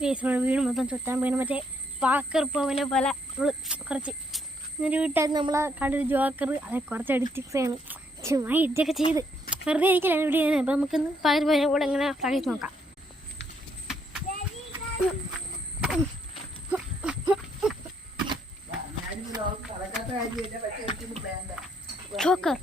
വീട് മൊത്തം ചുറ്റാൻ വീണ് മറ്റേ പാക്കർപ്പവനെ പോലെ കുറച്ച് എന്നിട്ട് വീട്ടിൽ നമ്മൾ കണ്ടൊരു ജോക്കർ അത് കുറച്ച് എഡിറ്റിക്സാണ് ചുമ്മാ ഇതൊക്കെ ചെയ്ത് വെറുതെ ഇരിക്കലാണ് ഇവിടെ ഞാൻ. അപ്പോൾ നമുക്കൊന്ന് പാക്കർപ്പവനെ കൂടെ എങ്ങനെ കളിച്ച് നോക്കാം. ജോക്കർ